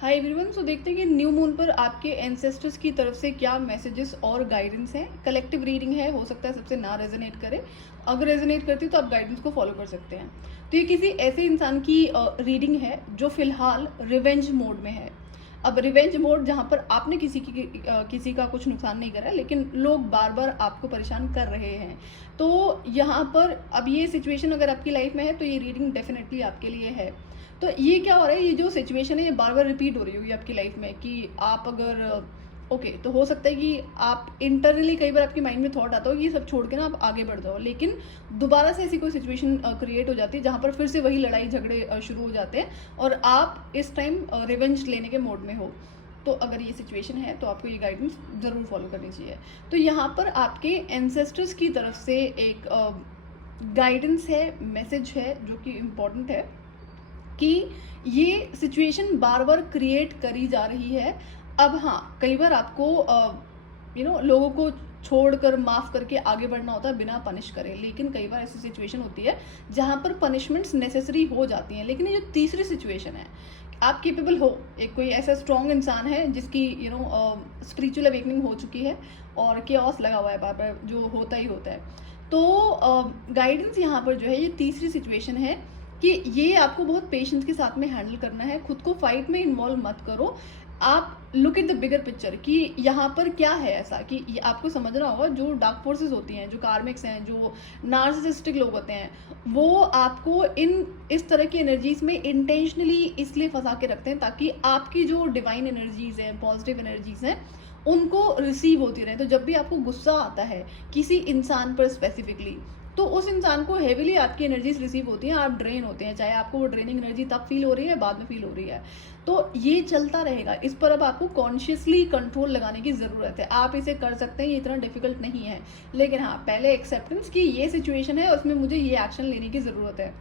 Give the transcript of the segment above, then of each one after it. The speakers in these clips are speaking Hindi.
Hi everyone. सो देखते हैं कि न्यू मून पर आपके एंसेस्टर्स की तरफ से क्या मैसेजेस और गाइडेंस हैं। कलेक्टिव रीडिंग है, हो सकता है सबसे ना रेजोनेट करे। अगर रेजोनेट करती है तो आप गाइडेंस को फॉलो कर सकते हैं। तो ये किसी ऐसे इंसान की रीडिंग है जो फिलहाल रिवेंज मोड में है। अब रिवेंज मोड जहाँ पर आपने किसी का कुछ नुकसान नहीं करा, लेकिन लोग बार बार आपको परेशान कर रहे हैं। तो यहाँ पर अब ये सिचुएशन अगर आपकी लाइफ में है तो ये रीडिंग डेफिनेटली आपके लिए है। तो ये क्या हो रहा है, ये जो सिचुएशन है ये बार बार रिपीट हो रही होगी आपकी लाइफ में कि आप अगर ओके तो हो सकता है कि आप इंटरनली कई बार आपके माइंड में थॉट आता हो कि ये सब छोड़ के ना आप आगे बढ़ जाओ, लेकिन दोबारा से ऐसी कोई सिचुएशन क्रिएट हो जाती है जहाँ पर फिर से वही लड़ाई झगड़े शुरू हो जाते हैं और आप इस टाइम रिवेंज लेने के मोड में हो। तो अगर ये सिचुएशन है तो आपको ये गाइडेंस ज़रूर फॉलो करनी चाहिए। तो यहाँ पर आपके एंसेस्टर्स की तरफ से एक गाइडेंस है, मैसेज है जो कि इम्पोर्टेंट है कि ये सिचुएशन बार बार क्रिएट करी जा रही है। अब हाँ, कई बार आपको लोगों को छोड़कर माफ़ करके आगे बढ़ना होता है बिना पनिश करे, लेकिन कई बार ऐसी सिचुएशन होती है जहाँ पर पनिशमेंट्स नेसेसरी हो जाती हैं। लेकिन ये जो तीसरी सिचुएशन है, आप केपेबल हो, एक कोई ऐसा स्ट्रॉन्ग इंसान है जिसकी स्पिरिचुअल अवेकनिंग हो चुकी है और केओस लगा हुआ है बार बार, जो होता ही होता है। तो गाइडेंस यहाँ पर जो है, ये तीसरी सिचुएशन है कि ये आपको बहुत पेशेंस के साथ में हैंडल करना है। खुद को फाइट में इन्वॉल्व मत करो। आप look at the bigger picture कि यहाँ पर क्या है ऐसा कि ये आपको समझना होगा। जो डार्क फोर्सेस होती हैं, जो कार्मिक्स हैं, जो नार्सिसिस्टिक लोग होते हैं, वो आपको इस तरह की एनर्जीज में इंटेंशनली इसलिए फंसा के रखते हैं ताकि आपकी जो डिवाइन एनर्जीज हैं, पॉजिटिव एनर्जीज हैं, उनको रिसीव होती रहे। तो जब भी आपको गुस्सा आता है किसी इंसान पर स्पेसिफिकली, तो उस इंसान को हेविली आपकी एनर्जीज रिसीव होती हैं, आप ड्रेन होते हैं, चाहे आपको वो ड्रेनिंग एनर्जी तब फील हो रही है बाद में फील हो रही है। तो ये चलता रहेगा। इस पर अब आपको कॉन्शियसली कंट्रोल लगाने की ज़रूरत है। आप इसे कर सकते हैं, ये इतना डिफिकल्ट नहीं है, लेकिन हाँ, पहले एक्सेप्टेंस की ये सिचुएशन है, उसमें मुझे ये एक्शन लेने की ज़रूरत है,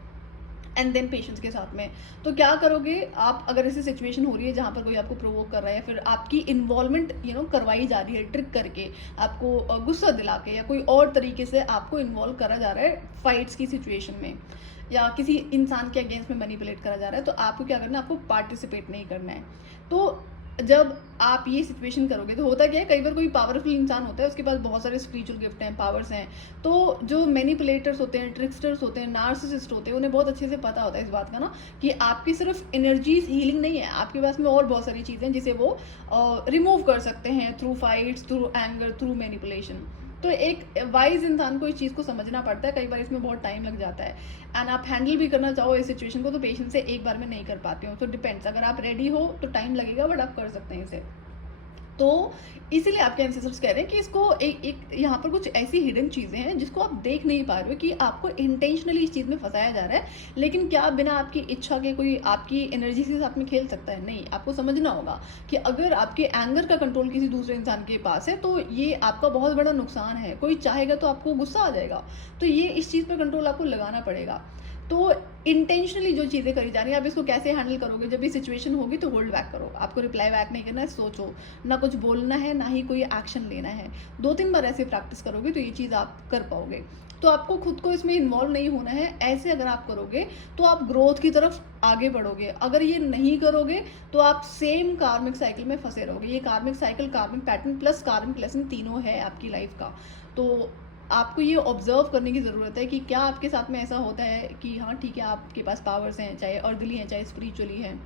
एंड देन पेशेंस के साथ में। तो क्या करोगे आप, अगर ऐसी सिचुएशन हो रही है जहाँ पर कोई आपको प्रोवोक कर रहा है या फिर आपकी इन्वॉल्वमेंट करवाई जा रही है, ट्रिक करके आपको गुस्सा दिला के या कोई और तरीके से आपको इन्वॉल्व करा जा रहा है फाइट्स की सिचुएशन में, या किसी इंसान के अगेंस्ट में मैनिपुलेट करा जा रहा है, तो आपको क्या करना है, आपको पार्टिसिपेट नहीं करना है। तो जब आप ये सिचुएशन करोगे तो होता क्या है, कई बार कोई पावरफुल इंसान होता है, उसके पास बहुत सारे स्पिरिचुअल गिफ्ट हैं, पावर्स हैं, तो जो मैनिपुलेटर्स होते हैं, ट्रिक्स्टर्स होते हैं, नार्सिसिस्ट होते हैं, उन्हें बहुत अच्छे से पता होता है इस बात का ना कि आपकी सिर्फ एनर्जीज हीलिंग नहीं है, आपके पास में और बहुत सारी चीज़ें जिसे वो रिमूव कर सकते हैं through fights, through anger, through manipulation. तो एक वाइज इंसान को इस चीज़ को समझना पड़ता है। कई बार इसमें बहुत टाइम लग जाता है, एंड आप हैंडल भी करना चाहो इस सिचुएशन को तो पेशेंस से एक बार में नहीं कर पाते हो। तो डिपेंड्स, अगर आप रेडी हो तो टाइम लगेगा, बट आप कर सकते हैं इसे। तो इसीलिए आपके एंसेस्टर्स कह रहे हैं कि इसको एक यहाँ पर कुछ ऐसी हिडन चीज़ें हैं जिसको आप देख नहीं पा रहे हो कि आपको इंटेंशनली इस चीज़ में फंसाया जा रहा है, लेकिन क्या बिना आपकी इच्छा के कोई आपकी एनर्जी के साथ में खेल सकता है? नहीं। आपको समझना होगा कि अगर आपके एंगर का कंट्रोल किसी दूसरे इंसान के पास है तो ये आपका बहुत बड़ा नुकसान है। कोई चाहेगा तो आपको गुस्सा आ जाएगा, तो ये इस चीज़ पर कंट्रोल आपको लगाना पड़ेगा। तो इंटेंशनली जो चीज़ें करी जा रही हैं, आप इसको कैसे हैंडल करोगे? जब भी सिचुएशन होगी तो होल्ड बैक करो, आपको रिप्लाई बैक नहीं करना है, सोचो, ना कुछ बोलना है ना ही कोई एक्शन लेना है। 2-3 बार ऐसे प्रैक्टिस करोगे तो ये चीज़ आप कर पाओगे। तो आपको खुद को इसमें इन्वॉल्व नहीं होना है। ऐसे अगर आप करोगे तो आप ग्रोथ की तरफ आगे बढ़ोगे। अगर ये नहीं करोगे तो आप सेम कार्मिक साइकिल में फंसे रहोगे। ये कार्मिक साइकिल, कार्मिक पैटर्न प्लस कार्मिक लेसन तीनों है आपकी लाइफ का। तो आपको ये ऑब्जर्व करने की ज़रूरत है कि क्या आपके साथ में ऐसा होता है कि हाँ ठीक है, आपके पास पावर्स हैं, चाहे अर्दली हैं चाहे स्पिरिचुअली हैं,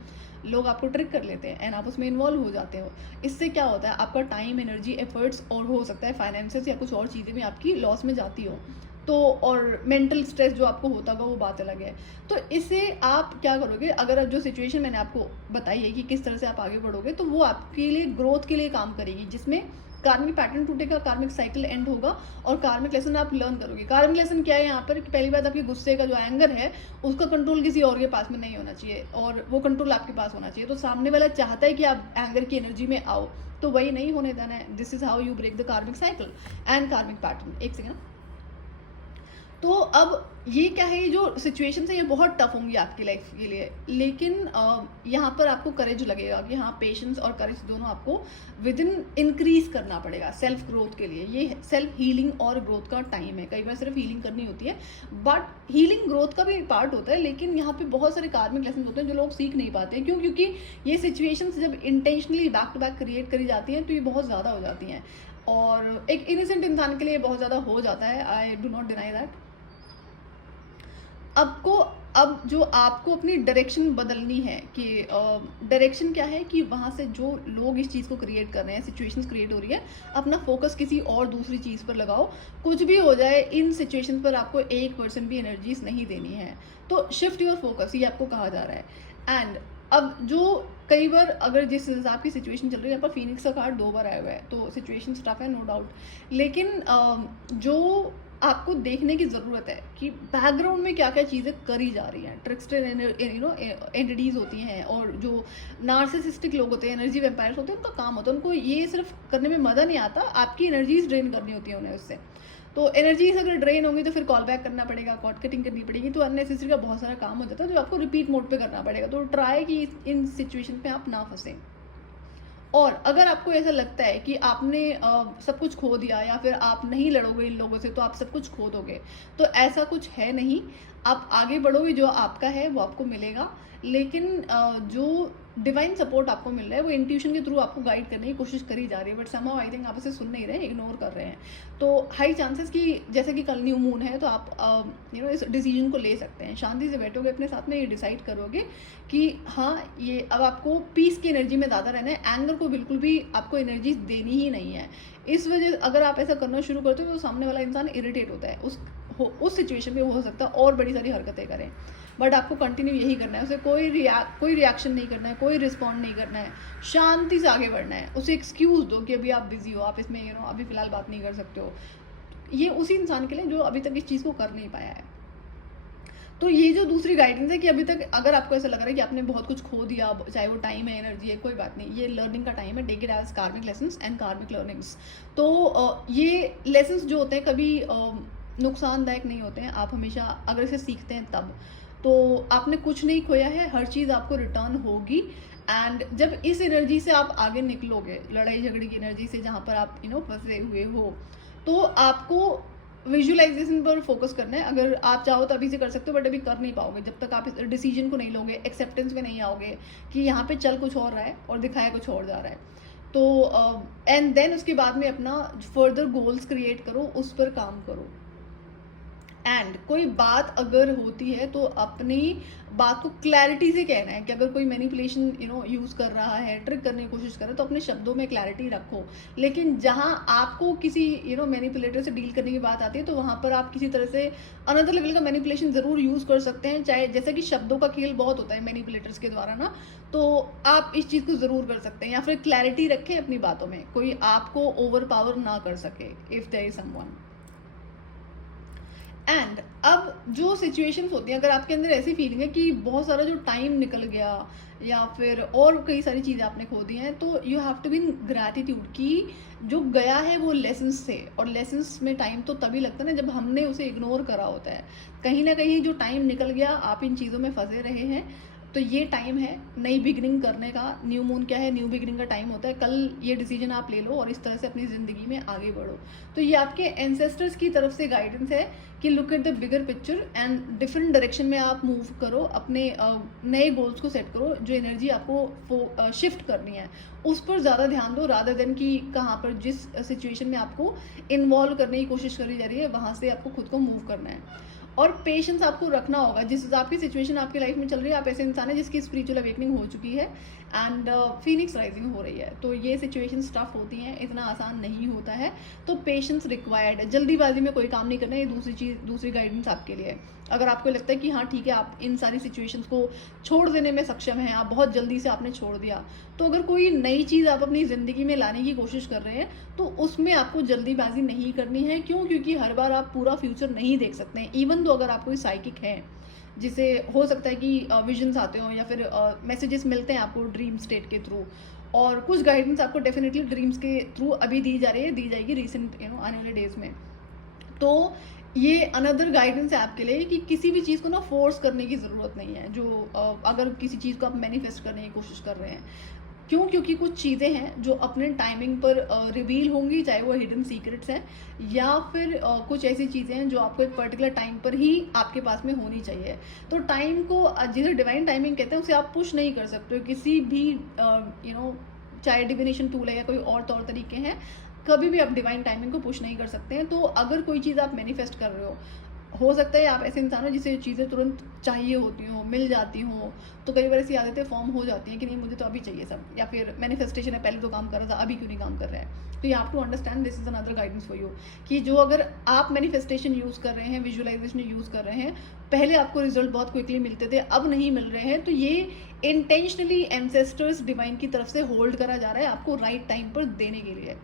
लोग आपको ट्रिक कर लेते हैं एंड आप उसमें इन्वॉल्व हो जाते हो। इससे क्या होता है, आपका टाइम, एनर्जी, एफर्ट्स और हो सकता है फाइनेंसेस या कुछ और चीज़ें भी आपकी लॉस में जाती हो। तो और मेंटल स्ट्रेस जो आपको होता होगा वो बात अलग है। तो इससे आप क्या करोगे, अगर अब जो सिचुएशन मैंने आपको बताई है कि किस तरह से आप आगे बढ़ोगे, तो वो आपके लिए ग्रोथ के लिए काम करेगी, जिसमें कार्मिक पैटर्न टूटेगा, कार्मिक साइकिल एंड होगा और कार्मिक लेसन आप लर्न करोगे। कार्मिक लेसन क्या है यहाँ पर कि पहली बात, आपके गुस्से का जो एंगर है उसका कंट्रोल किसी और के पास में नहीं होना चाहिए और वो कंट्रोल आपके पास होना चाहिए। तो सामने वाला चाहता है कि आप एंगर की एनर्जी में आओ, तो वही नहीं होने देना है। This is how you break the karmic cycle and karmic pattern. एक सेकेंड। तो अब ये क्या है, ये जो सिचुएशंस है ये बहुत टफ होंगी आपकी लाइफ के लिए, लेकिन यहाँ पर आपको करेज लगेगा कि हाँ, पेशेंस और करेज दोनों आपको विद इन इंक्रीज करना पड़ेगा सेल्फ ग्रोथ के लिए। ये सेल्फ हीलिंग और ग्रोथ का टाइम है। कई बार सिर्फ हीलिंग करनी होती है, बट हीलिंग ग्रोथ का भी पार्ट होता है, लेकिन यहाँ पे बहुत सारे कार्मिक लेसन होते हैं जो लोग सीख नहीं पाते हैं। क्यों? क्योंकि ये सिचुएशंस जब intentionally back to back create करी जाती हैं तो ये बहुत ज़्यादा हो जाती हैं, और एक इनोसेंट इंसान के लिए बहुत ज़्यादा हो जाता है। I do not deny that. अब जो आपको अपनी डायरेक्शन बदलनी है कि डायरेक्शन क्या है कि वहाँ से जो लोग इस चीज़ को क्रिएट कर रहे हैं, सिचुएशंस क्रिएट हो रही है, अपना फोकस किसी और दूसरी चीज़ पर लगाओ। कुछ भी हो जाए, इन सिचुएशंस पर आपको 1% भी एनर्जीज नहीं देनी है। तो शिफ्ट योर फोकस, ये आपको कहा जा रहा है। एंड अब जो कई बार अगर जिस हिसाब की सिचुएशन चल रही है, यहाँ पर फीनिक्स का कार्ड 2 बार आया हुआ है, तो सिचुएशन टफ है, नो डाउट। लेकिन जो आपको देखने की ज़रूरत है कि बैकग्राउंड में क्या क्या चीज़ें करी जा रही हैं। ट्रिक्स्टर एंटिटीज़ होती हैं, और जो नार्सिसिस्टिक लोग होते हैं, एनर्जी वेम्पायर्स होते हैं, उनका काम होता है, उनको ये सिर्फ करने में मज़ा नहीं आता, आपकी एनर्जीज ड्रेन करनी होती है उन्हें उससे। तो एनर्जीज अगर ड्रेन होंगी तो फिर कॉल बैक करना पड़ेगा, कॉट कटिंग करनी पड़ेगी, तो अननेसेसरी का बहुत सारा काम हो जाता है जो आपको रिपीट मोड पे करना पड़ेगा। तो ट्राई कि इन सिचुएशन पे आप ना फंसें। और अगर आपको ऐसा लगता है कि आपने सब कुछ खो दिया, या फिर आप नहीं लड़ोगे इन लोगों से तो आप सब कुछ खो दोगे, तो ऐसा कुछ है नहीं। आप आगे बढ़ोगे, जो आपका है वो आपको मिलेगा। लेकिन जो डिवाइन सपोर्ट आपको मिल रहा है वो इंट्यूशन के थ्रू आपको गाइड करने की कोशिश करी जा रही है, बट समहाउ आई थिंक आप इसे सुन नहीं रहे हैं, इग्नोर कर रहे हैं। तो हाई चांसेस कि जैसे कि कल न्यू मून है, तो आप इस डिसीजन को ले सकते हैं। शांति से बैठोगे अपने साथ में, ये डिसाइड करोगे कि हाँ, ये अब आपको पीस की एनर्जी में ज़्यादा रहना है। एंगर को बिल्कुल भी आपको एनर्जी देनी ही नहीं है। इस वजह अगर आप ऐसा करना शुरू करते हो तो सामने वाला इंसान इरिटेट होता है, उस सिचुएशन में हो सकता है और बड़ी सारी हरकतें करें, बट आपको कंटिन्यू यही करना है। उसे कोई रिएक्शन नहीं करना है, कोई रिस्पॉन्ड नहीं करना है, शांति से आगे बढ़ना है। उसे एक्सक्यूज़ दो कि अभी आप बिजी हो, आप इसमें अभी फ़िलहाल बात नहीं कर सकते हो। ये उसी इंसान के लिए जो अभी तक इस चीज़ को कर नहीं पाया है। तो ये जो दूसरी गाइडेंस है कि अभी तक अगर आपको ऐसा लग रहा है कि आपने बहुत कुछ खो दिया, चाहे वो टाइम है, एनर्जी है, कोई बात नहीं, ये लर्निंग का टाइम है। टेक इट एज कार्मिक लेसन्स एंड कार्मिक लर्निंग्स। तो ये लेसन्स जो होते हैं कभी नुकसानदायक नहीं होते हैं। आप हमेशा अगर इसे सीखते हैं तब, तो आपने कुछ नहीं खोया है, हर चीज़ आपको रिटर्न होगी। एंड जब इस एनर्जी से आप आगे निकलोगे, लड़ाई झगड़े की एनर्जी से जहाँ पर आप फंसे हुए हो, तो आपको विजुअलाइजेशन पर फोकस करना है। अगर आप चाहो तो अभी से कर सकते हो, बट अभी कर नहीं पाओगे जब तक आप इस डिसीजन को नहीं लोगे, एक्सेप्टेंस में नहीं आओगे कि यहाँ पे चल कुछ और रहा है और दिखाया कुछ और जा रहा है। तो एंड देन उसके बाद में अपना फर्दर गोल्स क्रिएट करो, उस पर काम करो। एंड कोई बात अगर होती है तो अपनी बात को क्लैरिटी से कहना है कि अगर कोई मैनिपुलेशन यूज़ कर रहा है, ट्रिक करने की कोशिश कर रहा है, तो अपने शब्दों में क्लैरिटी रखो। लेकिन जहां आपको किसी मैनिपुलेटर से डील करने की बात आती है, तो वहां पर आप किसी तरह से अनदर लेवल का मैनिपुलेशन ज़रूर यूज़ कर सकते हैं। चाहे जैसे कि शब्दों का खेल बहुत होता है मैनिपुलेटर्स के द्वारा ना, तो आप इस चीज़ को ज़रूर कर सकते हैं। या फिर क्लैरिटी रखें अपनी बातों में, कोई आपको ओवर पावर ना कर सके if there is someone. And अब जो सिचुएशंस होती हैं, अगर आपके अंदर ऐसी फीलिंग है कि बहुत सारा जो टाइम निकल गया या फिर और कई सारी चीज़ें आपने खो दी हैं, तो you have to be in gratitude कि जो गया है वो लेसन्स थे। और लेसन्स में टाइम तो तभी लगता है ना जब हमने उसे इग्नोर करा होता है। कहीं ना कहीं जो टाइम निकल गया, आप इन चीज़ों में फंसे रहे हैं, तो ये टाइम है नई बिगिनिंग करने का। न्यू मून क्या है? न्यू बिगिनिंग का टाइम होता है। कल ये डिसीजन आप ले लो और इस तरह से अपनी ज़िंदगी में आगे बढ़ो। तो ये आपके एंसेस्टर्स की तरफ से गाइडेंस है कि look at the bigger picture and different direction में आप मूव करो, अपने नए गोल्स को सेट करो। जो एनर्जी आपको शिफ्ट करनी है उस पर ज़्यादा ध्यान दो, रादर देन कि कहाँ पर जिस सिचुएशन में आपको इन्वॉल्व करने की कोशिश करी जा रही है वहाँ से आपको खुद को मूव करना है। और पेशेंस आपको रखना होगा। जिस हिसाब की सिचुएशन आपकी लाइफ में चल रही है, आप ऐसे इंसान है जिसकी स्पिरिचुअल अवेकनिंग हो चुकी है एंड फीनिक्स राइजिंग हो रही है, तो ये सिचुएशन टफ होती हैं, इतना आसान नहीं होता है। तो पेशेंस रिक्वायर्ड है। जल्दीबाजी में कोई काम नहीं करना है। ये दूसरी गाइडेंस आपके लिए। अगर आपको लगता है कि हाँ ठीक है, आप इन सारी सिचुएशंस को छोड़ देने में सक्षम हैं, आप बहुत जल्दी से आपने छोड़ दिया, तो अगर कोई नई चीज़ आप अपनी ज़िंदगी में लाने की कोशिश कर रहे हैं तो उसमें आपको जल्दीबाजी नहीं करनी है। क्यों? क्योंकि हर बार आप पूरा फ्यूचर नहीं देख सकते हैं। इवन तो अगर आप कोई साइकिक है, जिसे हो सकता है कि विजन्स आते हो या फिर मैसेजेस मिलते हैं आपको ड्रीम स्टेट के थ्रू, और कुछ गाइडेंस आपको डेफिनेटली ड्रीम्स के थ्रू अभी दी जा रही है, दी जाएगी रिसेंट आने वाले डेज में। तो ये अनदर गाइडेंस है आपके लिए कि किसी भी चीज़ को ना फोर्स करने की ज़रूरत नहीं है। जो अगर किसी चीज़ को आप मैनिफेस्ट करने की कोशिश कर रहे हैं, क्यों? क्योंकि कुछ चीज़ें हैं जो अपने टाइमिंग पर रिवील होंगी, चाहे वो हिडन सीक्रेट्स हैं या फिर कुछ ऐसी चीज़ें हैं जो आपको एक पर्टिकुलर टाइम पर ही आपके पास में होनी चाहिए। तो टाइम को जिसे डिवाइन टाइमिंग कहते हैं, उसे आप पुश नहीं कर सकते हो किसी भी चाहे डिविनेशन टूल है या कोई और तौर तरीके हैं, कभी भी आप डिवाइन टाइमिंग को पुश नहीं कर सकते हैं। तो अगर कोई चीज़ आप मैनिफेस्ट कर रहे हो सकता है आप ऐसे इंसान हो जिसे चीज़ें तुरंत चाहिए होती हों, मिल जाती हों, तो कई बार ऐसी आदतें फॉर्म हो जाती हैं कि नहीं मुझे तो अभी चाहिए सब, या फिर मैनिफेस्टेशन है पहले तो काम कर रहा था अभी क्यों नहीं काम कर रहा है। तो you have to understand this is another guidance for you कि जो अगर आप मैनिफेस्टेशन यूज़ कर रहे हैं, विजुअलाइजेशन यूज़ कर रहे हैं, पहले आपको रिजल्ट बहुत क्विकली मिलते थे, अब नहीं मिल रहे हैं, तो ये इंटेंशनली एंसेस्टर्स डिवाइन की तरफ से होल्ड करा जा रहा है आपको राइट टाइम पर देने के लिए।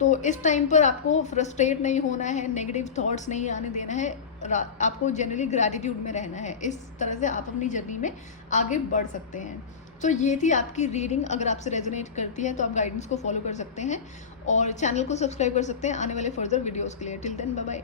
तो इस टाइम पर आपको फ्रस्ट्रेट नहीं होना है, नेगेटिव थॉट्स नहीं आने देना है, आपको जनरली ग्रैटिट्यूड में रहना है। इस तरह से आप अपनी जर्नी में आगे बढ़ सकते हैं। तो ये थी आपकी रीडिंग। अगर आपसे रेजोनेट करती है तो आप गाइडेंस को फॉलो कर सकते हैं और चैनल को सब्सक्राइब कर सकते हैं आने वाले फर्दर वीडियोज़ के लिए। Till then bye bye.